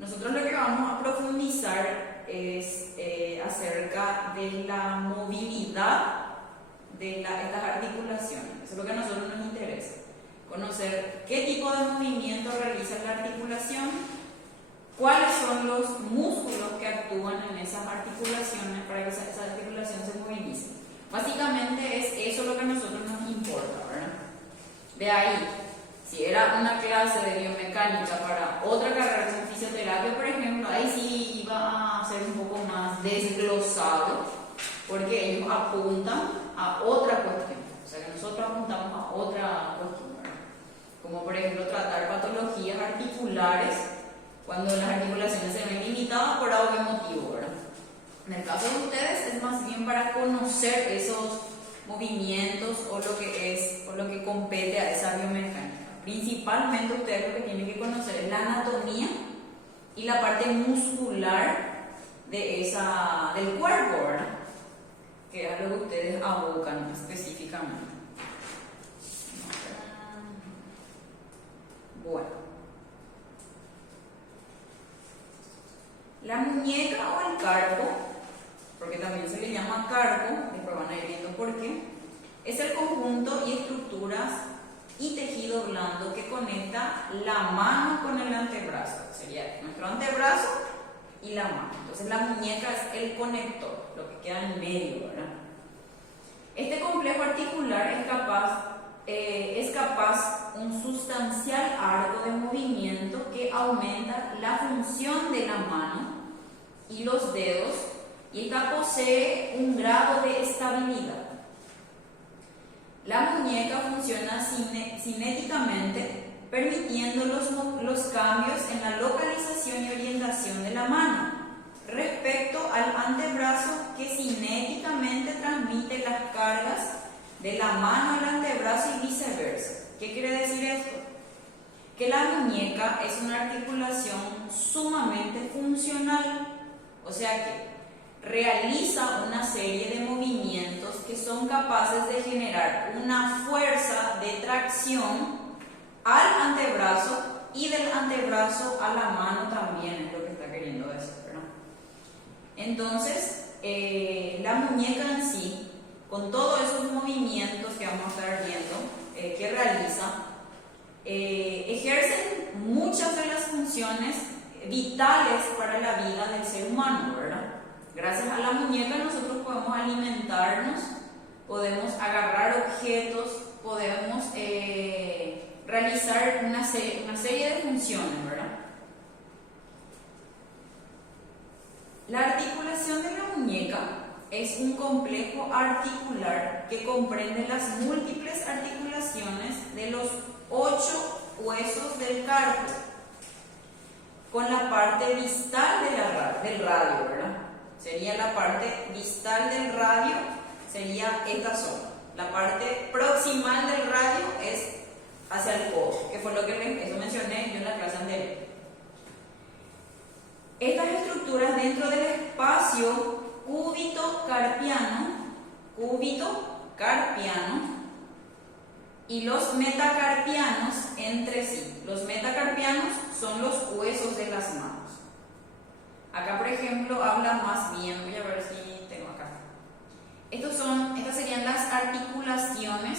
Nosotros lo que vamos a profundizar es acerca de la movilidad de estas articulaciones. Eso es lo que a nosotros nos interesa. Conocer qué tipo de movimiento realiza la articulación, cuáles son los músculos que actúan en esas articulaciones para que esa articulación se movilice. Básicamente es eso lo que a nosotros nos importa, ¿verdad? De ahí, si era una clase de biomecánica para otra carrera como fisioterapia, por ejemplo, ahí sí iba a ser un poco más desglosado, porque ellos apuntan a otra cuestión. O sea que nosotros apuntamos a otra cuestión, ¿verdad? Como por ejemplo tratar patologías articulares cuando las articulaciones se ven limitadas por algún motivo, ¿verdad? En el caso de ustedes es más bien para conocer esos movimientos o lo que compete a esa biomecánica. Principalmente ustedes lo que tienen que conocer es la anatomía y la parte muscular del cuerpo, ¿verdad? Que es lo que ustedes abocan específicamente. Bueno, la muñeca o el carpo, porque también se le llama carpo, después van a ir viendo por qué, es el conjunto y estructuras y tejido blando que conecta la mano con el antebrazo. Sería nuestro antebrazo y la mano. Entonces la muñeca es el conector, lo que queda en medio, ¿verdad? Este complejo articular es capaz un sustancial arco de movimiento que aumenta la función de la mano y los dedos, y esta posee un grado de estabilidad. La muñeca funciona cinéticamente, permitiendo los cambios en la localización y orientación de la mano respecto al antebrazo, que cinéticamente transmite las cargas de la mano al antebrazo y viceversa. ¿Qué quiere decir esto? Que la muñeca es una articulación sumamente funcional, o sea que realiza una serie de movimientos que son capaces de generar una fuerza de tracción al antebrazo y del antebrazo a la mano también, es lo que está queriendo decir, ¿verdad? Entonces, la muñeca en sí, con todos esos movimientos que vamos a estar viendo, que realiza, ejercen muchas de las funciones vitales para la vida del ser humano, ¿verdad? Gracias a la muñeca nosotros podemos alimentarnos, podemos agarrar objetos, podemos realizar una serie de funciones, ¿verdad? La articulación de la muñeca es un complejo articular que comprende las múltiples articulaciones de los 8 huesos del carpo, con la parte distal del radio, ¿verdad? Sería la parte distal del radio, sería esta zona. La parte proximal del radio es hacia el codo, que fue lo que eso mencioné yo en la clase anterior. Estas estructuras dentro del espacio cúbito-carpiano y los metacarpianos entre sí. Los metacarpianos son los huesos de las manos. Acá, por ejemplo, habla más bien, voy a ver si tengo acá. Estas serían las articulaciones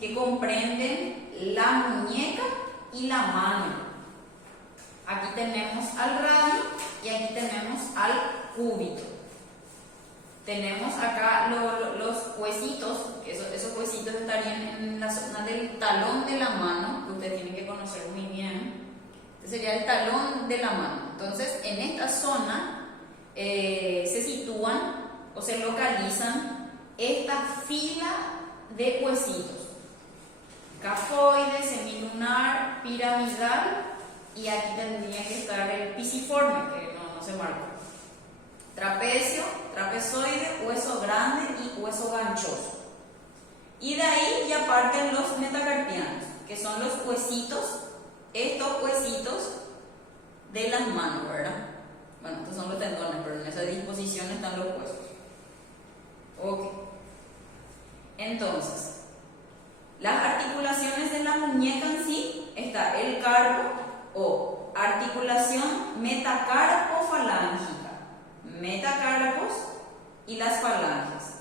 que comprenden la muñeca y la mano. Aquí tenemos al radio y aquí tenemos al cúbito. Tenemos acá los huesitos, que esos huesitos estarían en la zona del talón de la mano, que usted tiene que conocer muy bien. Este sería el talón de la mano. Entonces, en esta zona se sitúan o se localizan esta fila de huesitos: cafoide, semilunar, piramidal, y aquí tendría que estar el pisiforme, que no se marcó. Trapecio, trapezoide, hueso grande y hueso ganchoso. Y de ahí ya parten los metacarpianos, que son los huesitos, estos huesitos de las manos, ¿verdad? Bueno, estos son los tendones, pero en esa disposición están los huesos. Ok. Entonces, las articulaciones de la muñeca en sí está el carpo o articulación metacarpofalángica, metacarpos y las falanges.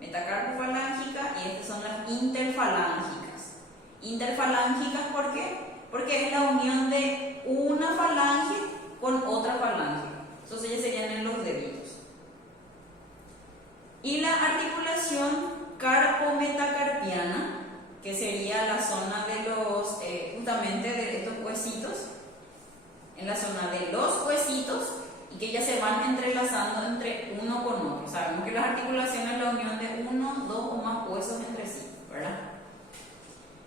Metacarpofalángica y estas son las interfalángicas. Interfalángicas, ¿por qué? Porque es la unión de una falange con otra falange. Entonces ellas serían en los deditos. Y la articulación carpometacarpiana, que sería la zona de los, justamente de estos huesitos, en la zona de los huesitos, y que ya se van entrelazando entre uno con otro. Sabemos que las articulaciones es la unión de uno, dos o más huesos entre sí, ¿verdad?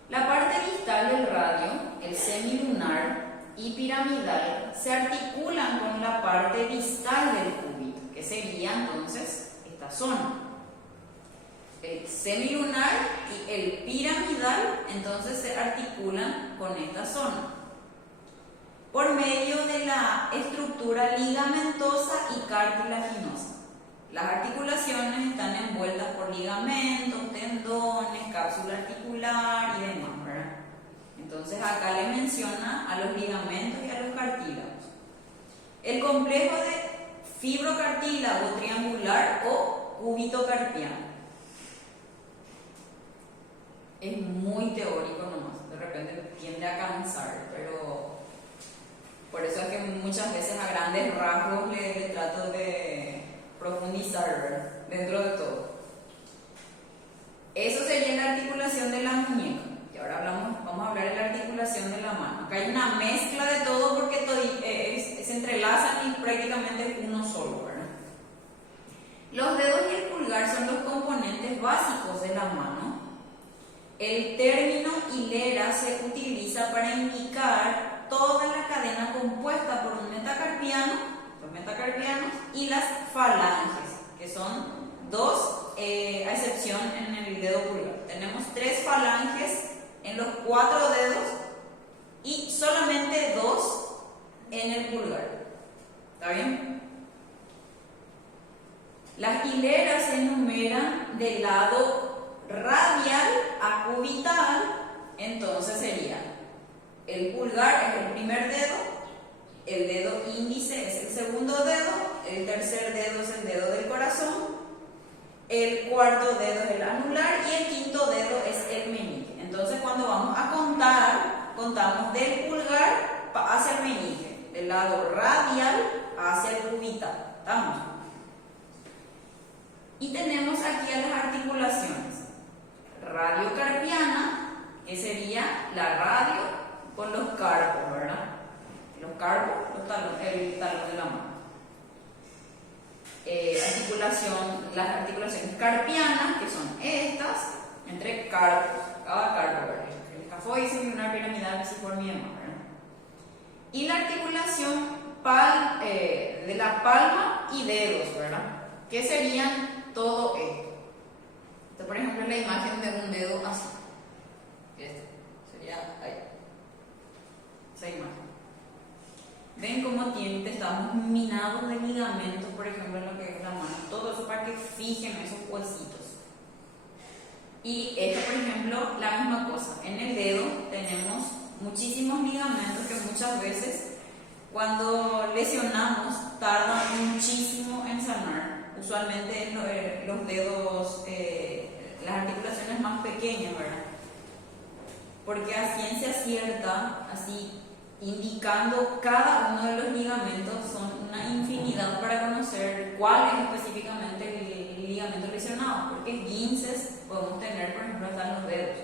La parte distal del radio, el semilunar y piramidal, se articulan con la parte distal del cúbito, que sería entonces esta zona. El semilunar y el piramidal entonces se articulan con esta zona por medio de la estructura ligamentosa y cartilaginosa. Las articulaciones están envueltas por ligamentos, tendones, cápsula articular y demás, ¿verdad? Entonces acá le menciona a los ligamentos y a los cartílagos. El complejo de fibrocartílago triangular o cúbito carpiano. Es muy teórico nomás, de repente tiende a cansar, pero por eso es que muchas veces a grandes rasgos le trato de profundizar dentro de todo. Eso sería la articulación de la muñeca. Y ahora vamos a hablar de la articulación de la mano. Acá hay una mezcla de todo porque se entrelazan y prácticamente es uno solo, ¿verdad? Los dedos y el pulgar son los componentes básicos de la mano. El término hilera se utiliza para indicar toda la cadena compuesta por un metacarpiano, los metacarpianos, y las falanges, que son dos, a excepción en el dedo pulgar. Tenemos 3 falanges en los 4 dedos y solamente 2 en el pulgar. ¿Está bien? Las hileras se enumeran del lado radial a cubital, entonces sería el pulgar es el primer dedo, el dedo índice es el segundo dedo, el tercer dedo es el dedo del corazón, el cuarto dedo es el anular y el quinto dedo es el meñique. Entonces cuando vamos a contar, contamos del pulgar hacia el meñique, del lado radial hacia el cubital. ¿Estamos? Y tenemos aquí a las articulaciones. Radiocarpiana, que sería la radio con los carpos, ¿verdad? Los carpos, el talón de la mano. Las articulaciones carpianas, que son estas, entre carpos, cada carpo, ¿verdad? El escafoide, semilunar, piramidal, pisiforme y demás, ¿verdad? Y la articulación de la palma y dedos, ¿verdad? ¿Qué serían todo esto? Por ejemplo, la imagen de un dedo así. Este sería ahí. Esa imagen. Ven cómo estamos minados de ligamentos, por ejemplo, en lo que es la mano. Todo eso para que fijen esos huesitos. Y esto, por ejemplo, la misma cosa. En el dedo tenemos muchísimos ligamentos que muchas veces, cuando lesionamos, tardan muchísimo en sanar. Usualmente los dedos, las articulaciones más pequeñas, ¿verdad? Porque a ciencia cierta, así indicando cada uno de los ligamentos, son una infinidad para conocer cuál es específicamente el ligamento lesionado, porque esguinces podemos tener, por ejemplo, hasta en los dedos,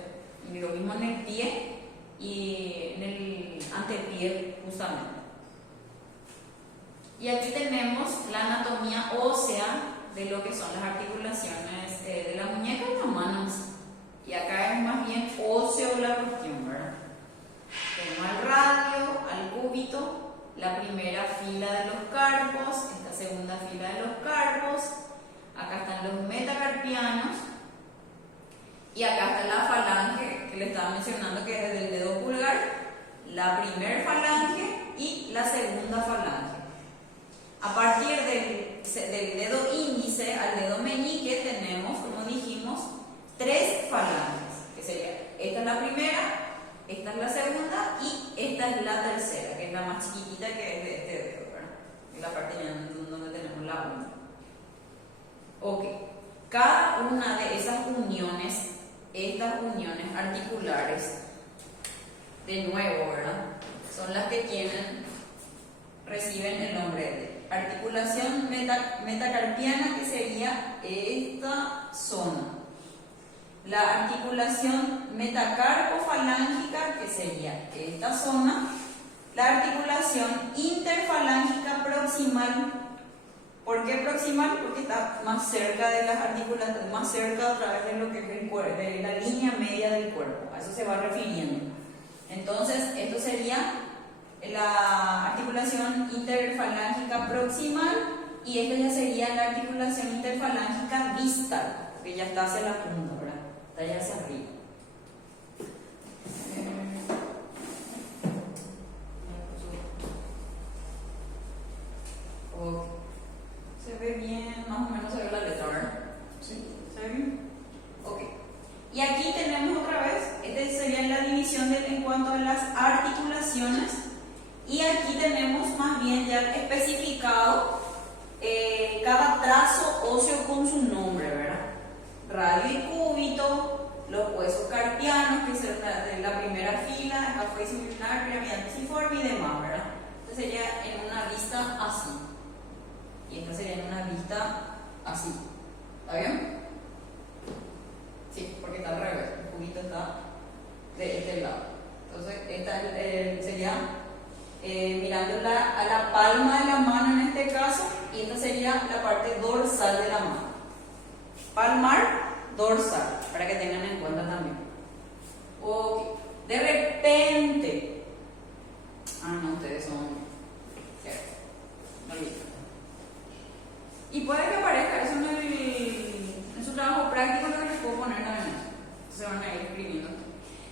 y lo mismo en el pie y en el antepié justamente. Y aquí tenemos la anatomía ósea de lo que son las articulaciones de la muñeca y las manos. Y acá es más bien óseo la cuestión, ¿verdad? Tenemos al radio, al cúbito, la primera fila de los carpos, esta segunda fila de los carpos, acá están los metacarpianos y acá está la falange que le estaba mencionando, que es desde el dedo pulgar, la primer falange y la segunda falange. A partir del dedo índice al dedo meñique tenemos, como dijimos, 3 falanges, que sería, esta es la primera, esta es la segunda y esta es la tercera, que es la más chiquitita que es de este dedo, ¿verdad? En la parte ya donde tenemos la uña. Ok, cada una de esas uniones, estas uniones articulares, de nuevo, ¿verdad? Son las que reciben el nombre de articulación metacarpiana, que sería esta zona. La articulación metacarpofalángica, que sería esta zona. La articulación interfalángica proximal. ¿Por qué proximal? Porque está más cerca de las articulaciones, más cerca a través de lo que es el cuerpo, de la línea media del cuerpo. A eso se va refiriendo. Entonces, esto sería la articulación interfalángica proximal, y esta ya sería la articulación interfalángica distal, porque ya está hacia la punta, ¿verdad? Está ya hacia arriba. Okay. Se ve bien, más o menos se ve la letra, ¿verdad? Sí, se ve bien. Ok. Y aquí tenemos otra vez, esta sería la división en cuanto a las articulaciones. Y aquí tenemos más bien ya especificado cada trazo óseo con su nombre, ¿verdad? Radio y cúbito, los huesos carpianos, que son de la primera fila, escafoides lunar, piramidal pisiforme y demás, ¿verdad? Esta sería en una vista así. Y esta sería en una vista así. ¿Está bien? Sí, porque está al revés. El cubito está de este lado. Entonces, esta sería mirando a la palma de la mano en este caso, y esta sería la parte dorsal de la mano. Palmar, dorsal, para que tengan en cuenta también. Ok. De repente, no, ustedes son cierto, no olviden. Y puede que aparezca eso en su trabajo práctico, lo que les puedo poner también. Entonces se van a ir escribiendo.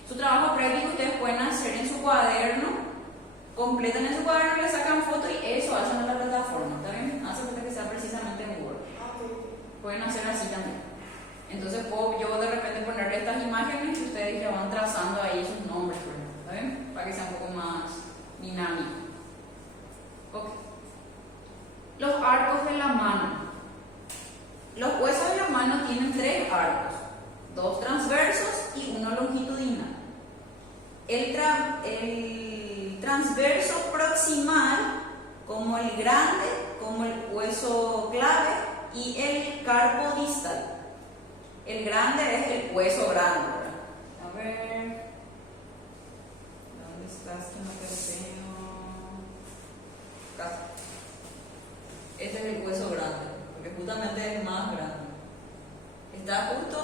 Su trabajo práctico ustedes pueden hacer en su cuaderno, completan en su cuaderno, le sacan foto y eso hacen en la plataforma. ¿Está bien? Hace falta que sea precisamente en Word. Pueden hacer así también. Entonces puedo yo de repente ponerle estas imágenes y ustedes le van trazando ahí sus nombres, ¿está bien? Para que sea un poco más dinámico. Ok. Los arcos de la mano. Los huesos de la mano tienen 3 arcos, 2 transversos y 1 longitudinal. El transverso proximal, como el grande, como el hueso clave, y el carpo distal. El grande es el hueso grande, ¿verdad? A ver, ¿dónde estás? Que no te veo. Acá. Este es el hueso grande, porque justamente es más grande. Está justo